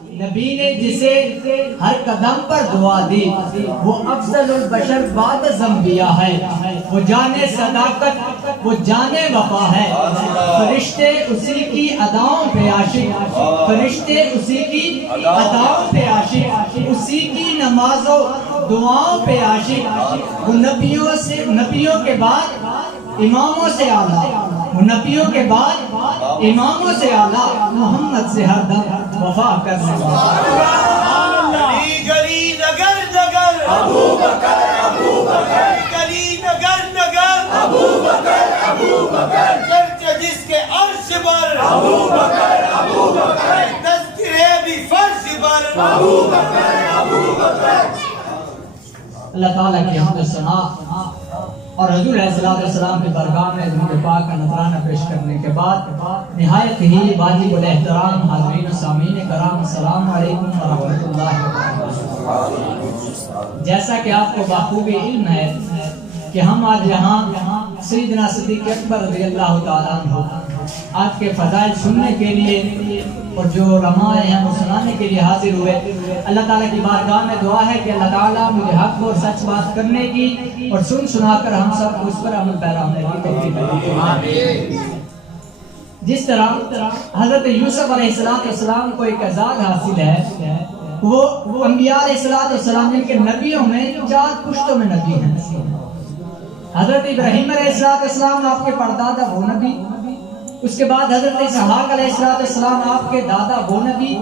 نبی نے جسے ہر قدم پر دعا دی وہ افضل البشر بعد انبیاء ہے، وہ جانے صداقت وہ جانے وفا ہے، فرشتے اسی کی اداؤں پہ عاشق، فرشتے اسی کی اداؤں پہ عاشق، اسی کی نماز و دعاؤں پہ عاشق، وہ نبیوں کے بعد اماموں سے اعلیٰ، وہ نبیوں کے بعد اماموں سے اعلیٰ، محمد سے ہر دم وفا کرنے والا۔ گلی گلی نگر نگر ابو بکر ابو بکر، گلی نگر نگر ابو بکر ابو بکر، چرچ جس کے عرش پر ابو بکر ابو بکر، تذکرے بھی فرش پر ابو بکر ابو بکر۔ اللہ تعالیٰ کی حمد و ثنا اور حضور علیہ السلام کی درگاہ میں درود پاک کا نذرانہ پیش کرنے کے بعد نہایت ہی واجب الاحترام حاضرین و سامعین کرام، السلام علیکم ورحمۃ اللہ وبرکاتہ۔ جیسا کہ آپ کو بخوبی علم ہے کہ ہم آج یہاں سیدنا صدیق اکبر رضی اللہ تعالیٰ عنہ آپ کے فضائل سننے کے لیے اور جو علماء ہیں وہ سنانے کے لیے حاضر ہوئے۔ اللہ تعالیٰ کی بارگاہ میں دعا ہے کہ اللہ تعالیٰ مجھے حق اور سچ بات کرنے کی اور سنا کر ہم سب کو اس پر عمل پیرا ہونے کی توفیق عطا۔ جس طرح حضرت یوسف علیہ السلام کو ایک اعزاز حاصل ہے، وہ انبیاء علیہ السلام جن کے نبیوں میں 4 پشتوں میں نبی ہیں۔ حضرت ابراہیم علیہ السلام آپ کے پردادا وہ نبی، اس کے بعد حضرت اسحاق علیہ السلام آپ کے دادا وہ نبی،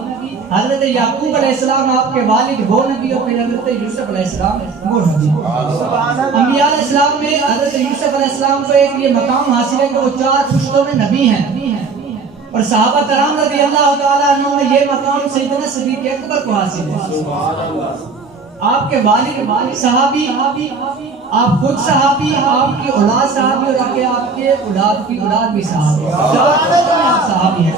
حضرت یعقوب علیہ السلام آپ کے والد وہ نبی، اور پھر حضرت یوسف علیہ السلام وہ نبی۔ انبیاء علیہ السلام میں حضرت یوسف علیہ السلام کو ایک یہ مقام حاصل ہے کہ وہ 4 پشتوں میں نبی ہیں، اور صحابہ کرام رضی اللہ تعالیٰ عنہ میں یہ مقام سیدنا صدیق اکبر کو حاصل ہے۔ آپ کے والد صحابی، آپ خود صحابی، آپ کی اولاد صحابی، اور آپ کے اولاد کی اولاد بھی صحابی ہیں۔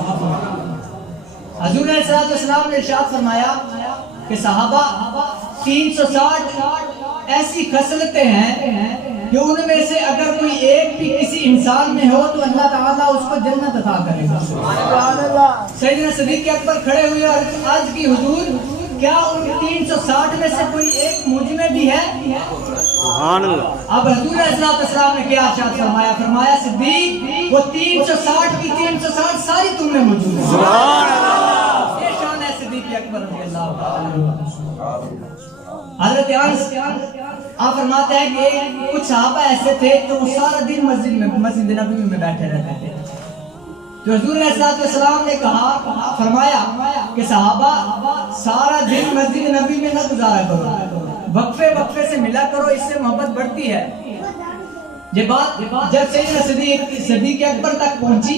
حضور علیہ السلام نے ارشاد فرمایا کہ صحابہ 360 ایسی خصلتیں ہیں کہ ان میں سے اگر کوئی ایک بھی کسی انسان میں ہو تو اللہ تعالیٰ اس کو جنت عطا کرے گا۔ سیدنا صدیق اکبر کھڑے ہوئے اور عرض کی حضور کیا ان 360 میں سے کوئی ایک مجھ میں بھی ہے؟ سبحان اللہ۔ اب حضور علیہ السلام نے کیا ارشاد فرمایا؟ فرمایا صدیق وہ 360 کی 360 ساری تم میں موجود ہے۔ سبحان اللہ۔ یہ شان ہے صدیق اکبر رضی اللہ تعالیٰ عنہ۔ حضرت انس آپ فرماتے ہیں کہ کچھ صحابہ ایسے تھے کہ وہ سارا دن مسجد نبوی میں بیٹھے رہتے تھے۔ تو حضور علیہ السلام نے کہا، فرمایا کہ صحابہ سارا دن مسجد نبی میں نہ گزارا کرو، وقفے سے ملا کرو، اس سے محبت بڑھتی ہے۔ یہ بات جب سیدنا صدیق اکبر تک پہنچی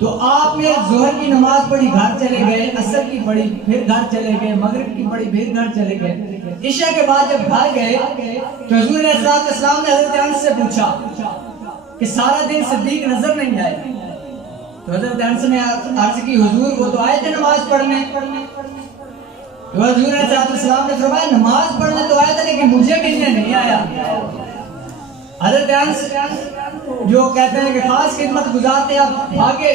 تو آپ نے ظہر کی نماز پڑھی، گھر چلے گئے، عصر کی پڑھی، پھر گھر چلے گئے، مغرب کی پڑھی، پھر گھر چلے گئے۔ عشاء کے بعد جب گھر گئے تو حضور علیہ السلام نے حضرت انس سے پوچھا کہ سارا دن صدیق نظر نہیں آئے؟ تو حضرت انس نے عرض کی حضور وہ تو آئے تھے نماز پڑھنے۔ تو حضور علیہ السلام نے فرمایا نماز پڑھنے تو آیا تھا لیکن مجھے ملنے نہیں آیا۔ حضرت انس جو کہتے ہیں کہ خاص خدمت گزارتے آپ بھاگے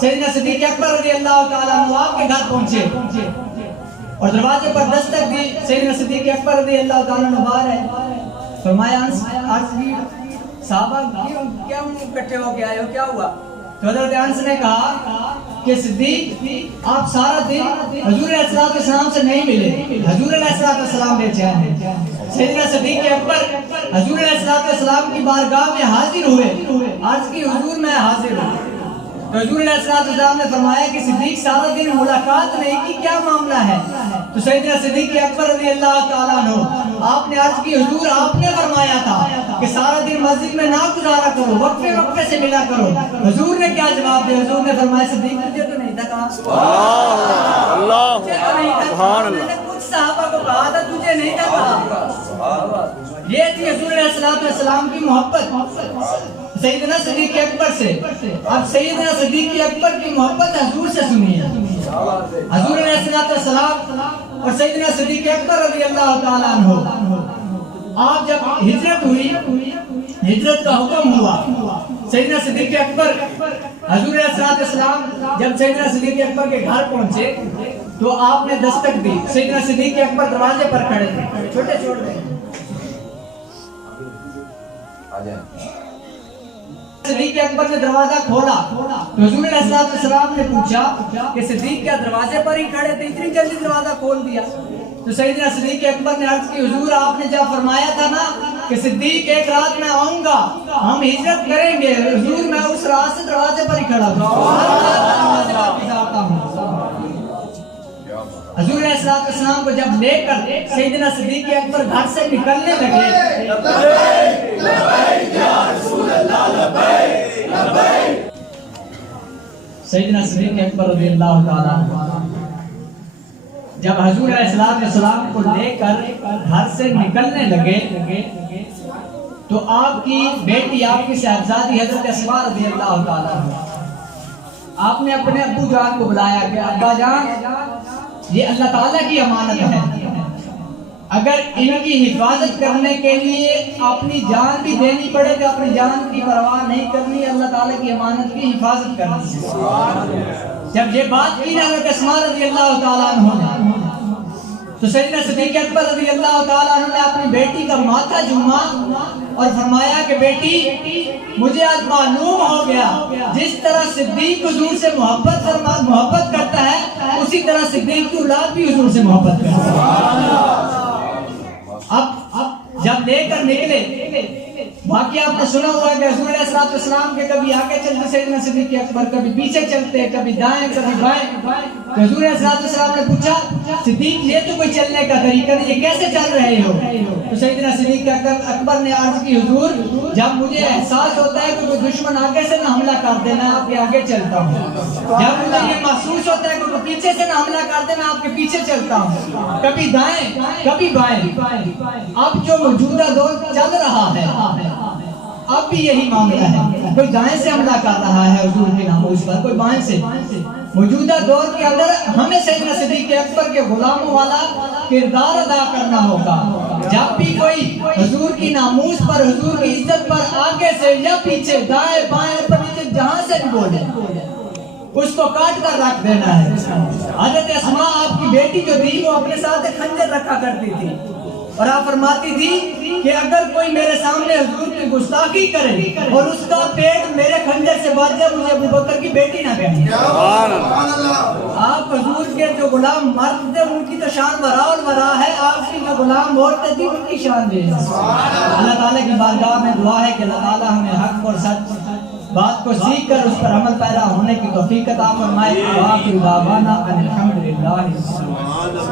سیدنا صدیق اکبر رضی اللہ تعالیٰ عنہ آپ کے گھر پہنچے اور دروازے پر دستک دی، سیدنا صدیق اکبر رضی اللہ تعالیٰ عنہ باہر ہے۔ فرمایا انس عرض کی صحابہ کیا اکٹھے ہو کے آئے ہو، کیا ہوا؟ تو حضرت انس نے کہا کہ صدیق آپ سارا دن حضور علیہ السلام سے نہیں ملے، حضور علیہ السلام بے چین ہیں۔ سیدنا صدیق اکبر حضور علیہ السلام کی بارگاہ میں حاضر ہوئے، عرض کی حضور میں حاضر ہوں۔ تو حضور علیہ السلام نے فرمایا کہ صدیق سارا دن ملاقات نہیں کی، کیا معاملہ ہے؟ تو سیدنا صدیق اکبر رضی اللہ تعالیٰ عنہ آپ نے عرض کی حضور آپ نے فرمایا تھا کہ سارا دن مسجد میں نہ گزارا کرو، وقفے سے ملا کرو۔ حضور نے کیا جواب دیا؟ حضور نے فرمایا صدیق مجھے تو نہیں تھا کہا، سبحان اللہ۔ میں نے کچھ صحابہ کو کہا تھا تجھے نہیں تھا کہا۔ یہ تھی حضور علیہ السلام کی محبت سیدنا صدیق اکبر سے۔ اب سیدنا صدیق اکبر کی محبت حضور سے سنیے۔ حضور علیہ السلام اور سیدنا صدیق اکبر رضی اللہ تعالیٰ عنہ آپ جب ہجرت ہوئی، ہجرت کا حکم ہوا، سیدنا صدیق اکبر حضور علیہ السلام جب سیدنا صدیق اکبر کے گھر پہنچے تو آپ نے دستک دی. سیدنا صدیق اکبر دروازے پر کھڑے تھے. چھوٹے چھوڑ دیں. صدیق اکبر نے دروازہ کھولا تو حضور علیہ السلام نے پوچھا کہ صدیق کیا دروازے پر ہی کھڑے تھے, اتنی جلدی دروازہ کھول دیا؟ تو سیدنا صدیق اکبر نے عرض کی حضور آپ نے جب فرمایا تھا نا کہ صدیق ایک رات میں آؤں گا, ہم ہجرت کریں گے, حضور میں اس رات سے دروازے پر ہی کھڑا ہوں. حضور علیہ السلام کو جب لے کر سیدنا صدیق اکبر گھر سے نکلنے لگے, سیدنا صدیق اکبر رضی اللہ تعالیٰ جب حضور علیہ السلام کو لے کر گھر سے نکلنے لگے تو آپ کی بیٹی, آپ کی صاحبزادی حضرت اسماء رضی اللہ تعالیٰ, آپ نے اپنے ابو جان کو بلایا کہ ابا جان یہ اللہ تعالیٰ کی امانت ہے, اگر ان کی حفاظت کرنے کے لیے اپنی جان بھی دینی پڑے تو اپنی جان کی پرواہ نہیں کرنی, اللہ تعالیٰ کی امانت کی حفاظت کرنی ہے. جب یہ بات کی نا حضرت اسماء رضی اللہ تعالیٰ عنہ نے تو سیدنا صدیق اکبر رضی اللہ تعالیٰ عنہ نے اپنی بیٹی کا ماتھا چوما اور فرمایا کہ بیٹی مجھے آج معلوم ہو گیا جس طرح صدیق حضور سے محبت کرتا ہے اسی طرح صدیق کی اولاد بھی حضور سے محبت کرتا ہے. اب جب لے کر نکلے, باقی آپ نے سنا ہوا کہ حضور علیہ السلام کے کبھی آگے چلتے سیدنا صدیق اکبر, کبھی پیچھے چلتے, کبھی دائیں کبھی بائیں. تو حضور علیہ السلام نے پوچھا صدیق یہ تو کوئی چلنے کا طریقہ نہیں, یہ کیسے چل رہے ہو؟ تو سیدنا صدیق اکبر نے عرض کی حضور جب مجھے احساس ہوتا ہے کہ کوئی دشمن آگے سے نہ حملہ کر دے میں آپ کے آگے چلتا ہوں, جب مجھے یہ محسوس ہوتا ہے کہ کوئی پیچھے سے نہ حملہ کر دے میں آپ کے پیچھے چلتا ہوں, کبھی دائیں کبھی بائیں. اب جو موجودہ دور چل رہا ہے اب بھی یہی معاملہ ہے, کوئی دائیں سے حملہ کر رہا ہے حضور کے ناموس پر, کوئی بائیں سے. موجودہ دور کے اندر ہمیں سیدنا صدیق اکبر کے غلاموں والا کردار ادا کرنا ہوگا. جب بھی کوئی حضور کی ناموس پر, حضور کی عزت پر آگے سے یا پیچھے, دائیں بائیں پر نیچے جہاں سے بھی بولے اس کو کاٹ کر رکھ دینا ہے. حضرت اسماء آپ کی بیٹی جو تھی وہ اپنے ساتھ ایک خنجر رکھا کرتی تھی اور آپ فرماتی تھی کہ اگر کوئی میرے سامنے حضور کی گستاخی کرے اور اس کا پیٹ میرے خنجر سے بچ جائے مجھے ابو بکر کی بیٹی نہ کہے. آپ حضور کے جو غلام مرد تھے ان کی تو شان ورا ہے, آپ کی جو غلام عورتیں تھی ان کی شان بھی ہے. اللہ تعالیٰ کی بارگاہ میں دعا ہے کہ اللہ تعالیٰ ہمیں حق اور سچ بات کو سیکھ کر اس پر عمل پیرا ہونے کی توفیق عطا فرمائے.